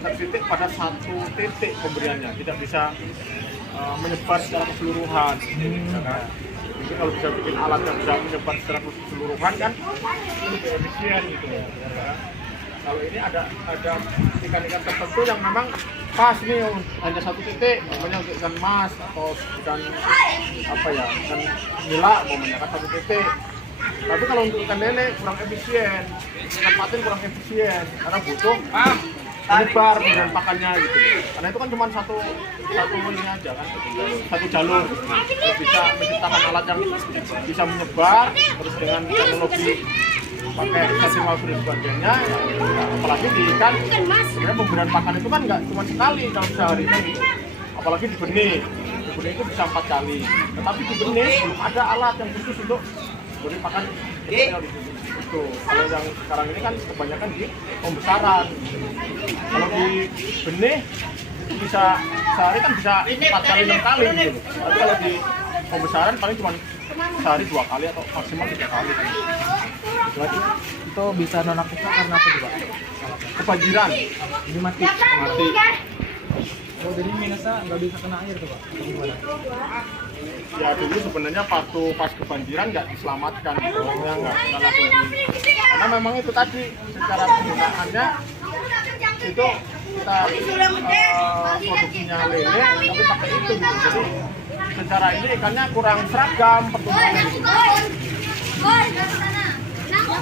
tertitik pada satu titik pemberiannya, tidak bisa menyebar secara keseluruhan. Ya kan? Jadi kalau bisa bikin alat yang bisa menyebar secara keseluruhan kan lebih efisien gitu ya. Kalau ini ada ikan-ikan tertentu yang memang pas nih hanya satu titik, namanya untuk ikan mas atau ikan apa ya, ikan nila kan satu titik. Tapi kalau untuk ikan lele kurang efisien, ikan patin kurang efisien karena butuh menyebar dengan pakannya gitu. Karena itu kan cuma satu ini aja kan, satu jalur. Kalau bisa menciptakan alat yang bisa menyebar terus dengan teknologi pakai setting water dan sebagainya, apalagi di ikan sebenarnya pemberian pakan itu kan nggak cuma sekali dalam sehari gitu. Apalagi di benih itu bisa 4 kali, tetapi di benih belum ada alat yang khusus untuk beri pakan itu. Kalau yang sekarang ini kan kebanyakan di pembesaran. Kalau di benih itu bisa sehari kan bisa 4 kali 6 kali gitu. Tapi kalau di pembesaran paling cuma sehari 2 kali atau maksimal 3 kali kan. Itu bisa nonaktifnya karena apa juga? Kebanjiran. Ini mati. Oh, jadi minusnya nggak bisa kena air tuh Pak? Gimana? Ya dulu sebenarnya pas kebanjiran nggak diselamatkan, pokoknya nggak langsung karena memang itu tadi secara penggunaannya itu kita produksinya lele tapi pakai itu gitu. Jadi secara ini ikannya kurang seragam pertumbuhannya gitu.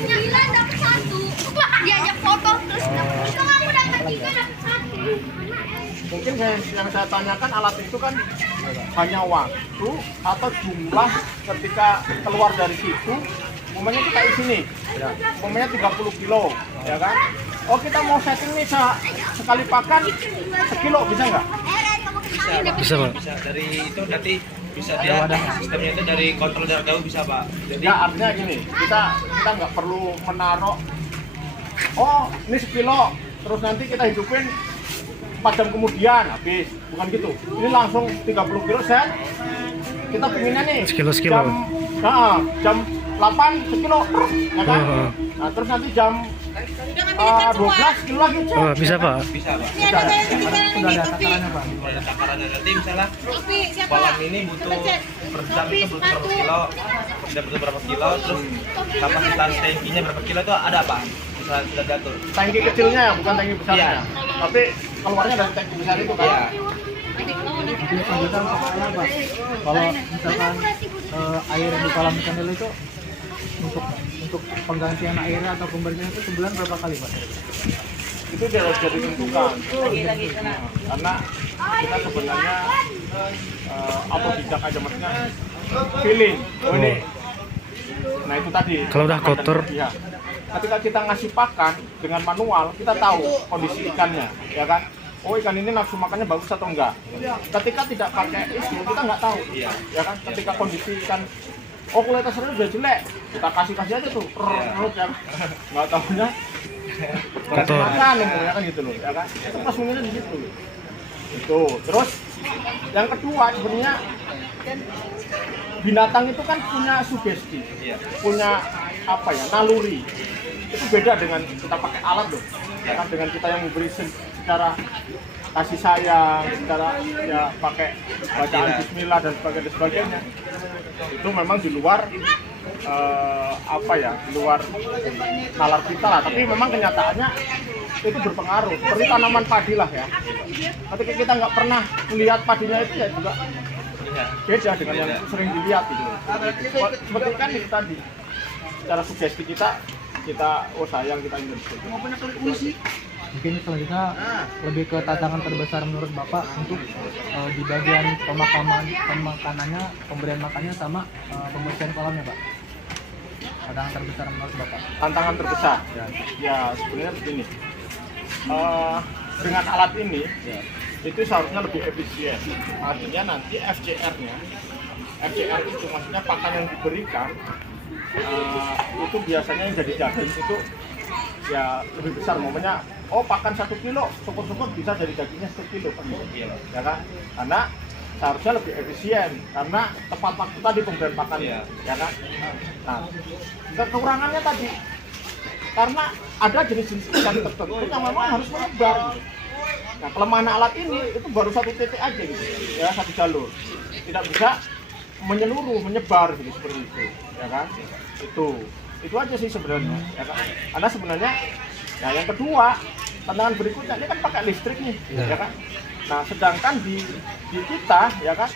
Dapat 1, diajak foto terus itu kamu dapat 3 dapat 1. Mungkin yang saya tanyakan alat itu kan hanya waktu atau jumlah ketika keluar dari situ, umpamanya kita isi nih, umpamanya 30 kilo, ya kan? Oh kita mau setting nih sekali pakan sekilo bisa nggak? Bisa Pak. Bisa dari itu nanti bisa dia sistemnya itu dari kontrol jarak jauh bisa Pak. Jadi Ya artinya gini, kita nggak perlu menaruh, oh ini sekilo, terus nanti kita hidupin 4 jam kemudian habis, bukan gitu. Ini langsung 30 kilo set. Kita pinginnya nih Sekilo. jam 8 sekilo, ya kan? Nah, terus nanti jam 12 kilo lagi. Oh, bisa Pak. bisa Pak. Ini ada Sudah ada takarannya Pak? Ada takarannya nanti misalnya Kopi siapa? kolam ini butuh per jam itu butuh berapa kilo, tidak butuh berapa kilo, terus kapasitas tankinya berapa kilo itu ada Pak. Bisa sudah diatur. Tangki kecilnya ya, bukan tangki besarnya. Iya. Tapi keluarnya dari tangki besar itu kan. Iya. Jadi selanjutnya pertanyaan Pak, kalau misalkan air di kolam ikan lele itu untuk penggantian airnya atau pemberian itu sebulan berapa kali Pak? Itu harus jadi tentukan. Karena kita sebenarnya otodidak aja, maksudnya feeling. Oh ini. Nah itu tadi. Kalau udah kotor. Ya. Ketika kita ngasih pakan dengan manual, kita tahu kondisi ikannya, ya kan? Oh ikan ini nafsu makannya bagus atau enggak. Ketika tidak pakai itu, kita nggak tahu, ya kan? Ketika kondisi ikan, oh kualitas airnya udah jelek, kita kasih aja tuh, perut ya, nggak tahunya Kotor. makan, ya kan gitu loh, ya kan? Itu pas minumnya di situ. Itu. Terus yang kedua sebenarnya binatang itu kan punya sugesti, punya apa ya, naluri. Itu beda dengan kita pakai alat loh, ya kan? Dengan kita yang memberi secara kasih sayang, secara ya pakai bacaan Bismillah dan sebagainya. Itu memang di luar apa ya, di luar nalar kita lah. Tapi memang kenyataannya itu berpengaruh. Seperti tanaman padi lah ya. Ketika kita nggak pernah melihat padinya itu ya juga beda dengan yang sering dilihat gitu. Seperti kan itu tadi, secara sugesti kita oh sayang, kita ingin Mungkin selanjutnya lebih ke tantangan terbesar menurut Bapak untuk di bagian pemakanannya, pemberian makannya sama pembersihan kolamnya Pak. Tantangan terbesar menurut Bapak. Tantangan terbesar ya sebenarnya begini, dengan alat ini itu seharusnya lebih efisien. Artinya nanti FCR itu maksudnya pakan yang diberikan itu biasanya yang jadi daging itu ya lebih besar, momennya oh pakan 1 kilo, syukur-syukur bisa jadi dagingnya 1 kilo kan, ya kan? Karena seharusnya lebih efisien karena tepat waktu tadi pemberian pakannya, ya kan? Nah, kekurangannya tadi karena ada jenis-jenis ikan tertentu yang memang harus menyebar. Nah, kelemahan alat ini itu baru satu titik aja gitu, ya satu jalur, tidak bisa menyeluruh, menyebar gitu seperti itu, ya kan? Itu aja sih sebenarnya, ya kan? Karena sebenarnya, ya yang kedua tantangan berikutnya ini kan pakai listrik nih, ya kan? Nah, sedangkan di kita, ya kan?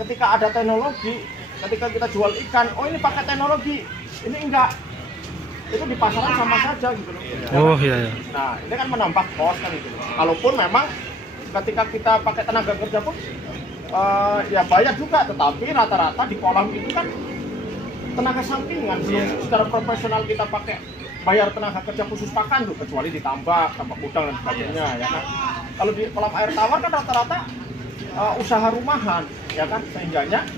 Ketika ada teknologi, ketika kita jual ikan, oh ini pakai teknologi, ini enggak. Itu di pasaran sama saja gitu loh. Oh iya ya. Nah, ini kan menambah kos kan gitu loh. Kalaupun memang ketika kita pakai tenaga kerja pun ya bayar juga, tetapi rata-rata di kolam itu kan tenaga sampingan, belum secara profesional kita pakai bayar tenaga kerja khusus pakan tuh, kecuali ditambak, tambak udang dan sebagainya, ya kan. Kalau di kolam air tawar kan rata-rata usaha rumahan, ya kan, sehingganya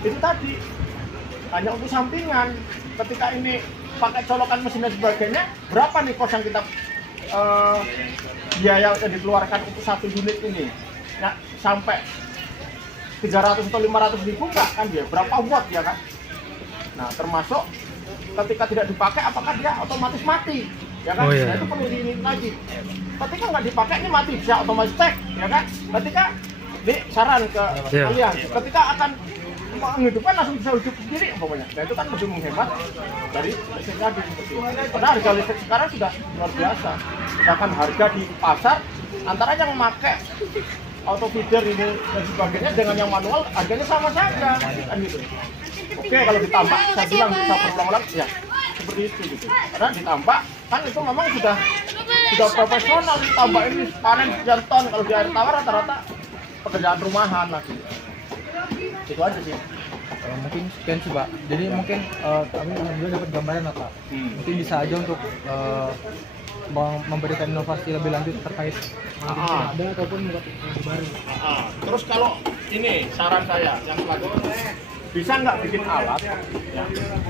itu tadi hanya untuk sampingan. Ketika ini pakai colokan mesin dan sebagainya, berapa nih kos yang kita biaya yang dikeluarkan untuk satu unit ini? Nah, sampai 300 atau 500 ribu enggak kan dia? Berapa watt ya kan? Nah, termasuk ketika tidak dipakai apakah dia otomatis mati? Ya kan? Oh, iya. Nah, itu perlu diingat lagi. Ketika nggak dipakai ini mati, bisa otomatis tek, ya kan? Ketika ini saran ke kalian, ketika akan menghidupkan langsung bisa hidup sendiri umpamanya. Nah, itu kan lebih menghemat dari listrik tadi seperti itu. Karena harga listrik sekarang sudah luar biasa. Sedangkan harga di pasar antara yang memakai auto feeder ini dan sebagainya dengan yang manual harganya sama saja kan gitu. Oke, kalau ditambah saya bilang bisa berulang-ulang ya seperti itu gitu. Karena ditambah kan itu memang sudah profesional, ditambah ini panen sekian ton. Kalau di air tawar rata-rata pekerjaan rumahan lagi. Itu aja sih. Mungkin sekian sih Pak. Jadi mungkin kami alhamdulillah dapat gambaran lah Pak. Mungkin bisa aja untuk memberikan inovasi lebih lanjut terkait yang ada ataupun membuat yang baru. Terus kalau ini saran saya yang selanjutnya, bisa nggak bikin alat ya,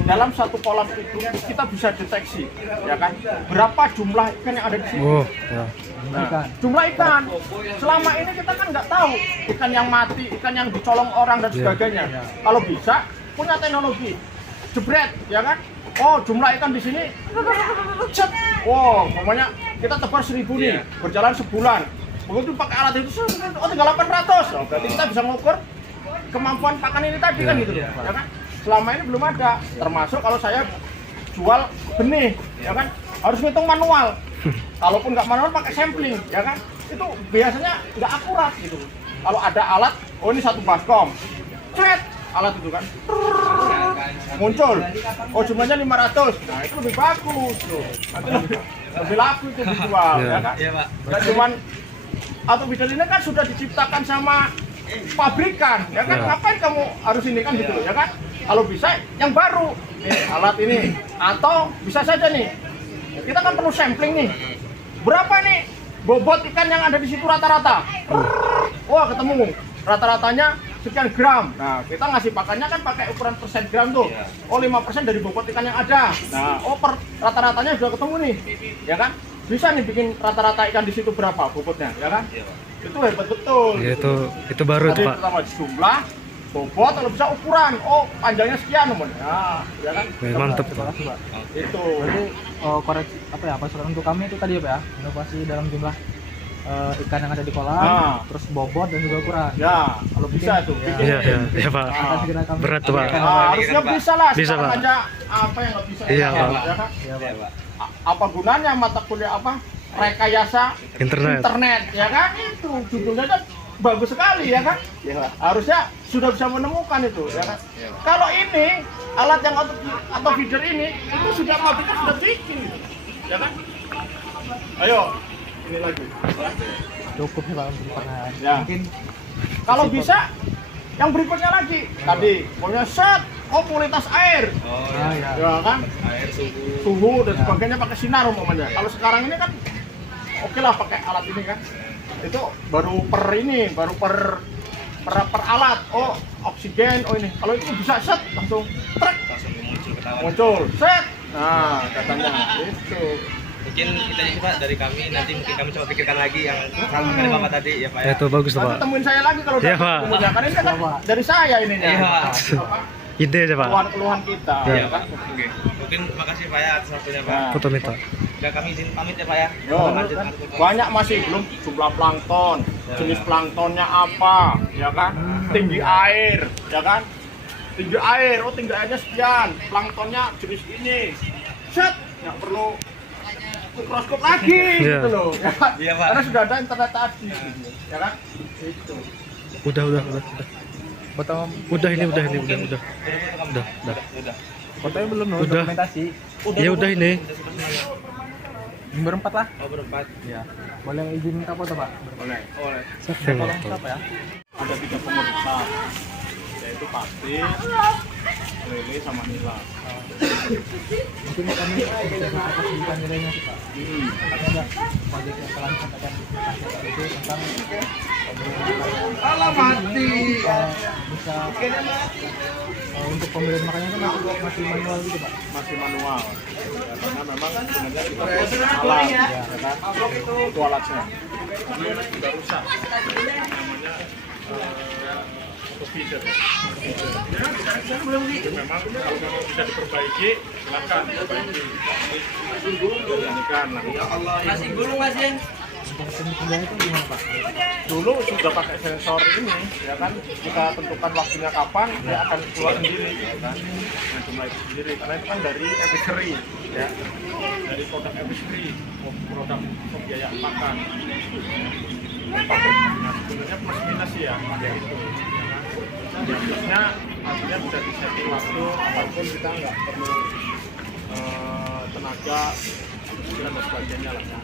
dalam satu kolam itu kita bisa deteksi ya kan berapa jumlah ikan yang ada di sini. Oh ya. Nah, jumlah ikan selama ini kita kan nggak tahu ikan yang mati, ikan yang dicolong orang dan sebagainya. Kalau bisa punya teknologi jebret ya kan, oh jumlah ikan di sini cet, wow pokoknya kita tebar 1000 nih berjalan sebulan, begitu pakai alat itu oh tinggal 800, oh, berarti kita bisa ngukur kemampuan pakan ini tadi kan gitu ya kan. Selama ini belum ada, termasuk kalau saya jual benih ya kan harus ngitung manual. Kalaupun nggak manual pakai sampling ya kan, itu biasanya nggak akurat gitu. Kalau ada alat, oh ini satu baskom, cet alat itu kan muncul, oh jumlahnya 500, nah itu lebih bagus tuh, nanti lebih laku itu dijual ya kan. Nggak cuman auto feeder ini kan sudah diciptakan sama pabrikan ya kan, ngapain kamu harus ini kan gitu ya kan. Kalau bisa yang baru nih alat ini, atau bisa saja nih kita kan perlu sampling nih, berapa nih bobot ikan yang ada di situ rata-rata, wah ketemu rata-ratanya sekian gram. Nah kita ngasih pakannya kan pakai ukuran persen gram tuh, oh 5% dari bobot ikan yang ada. Nah oh per rata-ratanya sudah ketemu nih ya kan, bisa nih bikin rata-rata ikan di situ berapa bobotnya ya kan. Itu hebat betul. Ya, itu baru tadi tuh Pak. pertama jumlah, bobot, kalau bisa ukuran, oh panjangnya sekian ya, ya kan. Mantep. Terima kasih Pak. Itu. Berarti koreksi apa ya, pasukan untuk kami itu tadi ya Pak ya, inovasi dalam jumlah ikan yang ada di kolam, terus bobot dan juga ukuran. Ya, kalau bisa tuh. Iya Pak. Akan segera kami Berat tuh Pak. berikan. Harusnya bisa lah. Bisa, Sekarang Pak. aja apa yang nggak bisa. Iya, ya, Pak. ya kan? Iya Pak. Apa gunanya mata kuliah apa? Rekayasa Internet. ya kan, itu judulnya kan bagus sekali ya kan. Harusnya sudah bisa menemukan itu ya kan. Kalau ini alat yang auto feeder ini itu sudah pabrikan sudah bikin ya kan. Ayo ini lagi Cukup sih Pak untuk pertanyaan. ya. Mungkin Kalau bisa yang berikutnya lagi tadi punya set, oh kualitas air ya kan, suhu dan sebagainya pakai sinar umpamanya. Kalau sekarang ini kan oke lah pakai alat ini kan, itu baru per alat, oh oksigen, oh ini. Kalau itu bisa set langsung trek muncul set, nah katanya itu. Mungkin kita sih Pak dari kami, nanti mungkin kami coba pikirkan lagi yang dari Bapak tadi ya Pak ya. Itu bagus tuh Nanti Pak. temuin saya lagi kalau Iya, udah Pak. karena ini kan dari saya ininya. Iya. Apa? Ide aja Pak. keluhan-keluhan kita, Ya. ya kan? Oke. Mungkin makasih Pak ya atas waktunya Pak. Nah. Foto minta. Udah kami izin pamit ya Pak ya. Yo, Lanjut angkut, Pak. banyak masih belum jumlah plankton, jenis planktonnya apa, ya kan? Tinggi air, ya kan? Tinggi air, oh tinggi airnya sekian, planktonnya jenis ini. Set, nggak perlu mikroskop lagi, Iya. gitu loh. Ya kan? Iya, Pak. Karena sudah ada internet tadi, ya kan? Itu. Udah. Foto Udah ini, udah. Udah. Udah. fotonya belum no, Udah. dokumentasi. Ya udah ini. Udah super semuanya. Berempat lah. Oh berempat. Ya. Boleh izin minta foto Pak? Boleh. Boleh. Siapa yang Tolong foto? siapa ya? Ada 3 komoditas, yaitu pasir, lele, sama nila. Mungkin kami bisa kasih nilainya sih Pak. Katanya ada proyek yang telah disampaikan di presentasi itu tentang bisa untuk pemberian makannya kan masih manual gitu Pak. Masih manual, ya, karena memang sebenarnya kita buat alat, ya kan? Itu alatnya. Ini sudah rusak, namanya autofeeder. Jadi memang kalau memang bisa diperbaiki, silakan diperbaiki. Ini kan, nah, Nasi gulung Mas Jen. Untuk teknik kerjanya itu gimana Pak? dulu sudah pakai sensor ini, ya kan? Kita tentukan waktunya kapan, dia akan keluar sendiri, ya kan? Nah, cuma itu sendiri, karena itu kan dari epicery, ya, dari produk epicery, produk pembiayaan makan. Nah, sebenarnya plus minus ya, ada itu. Ya, plusnya artinya bisa disetting waktu, apapun kita nggak perlu tenaga dan sebagainya lah. Ya.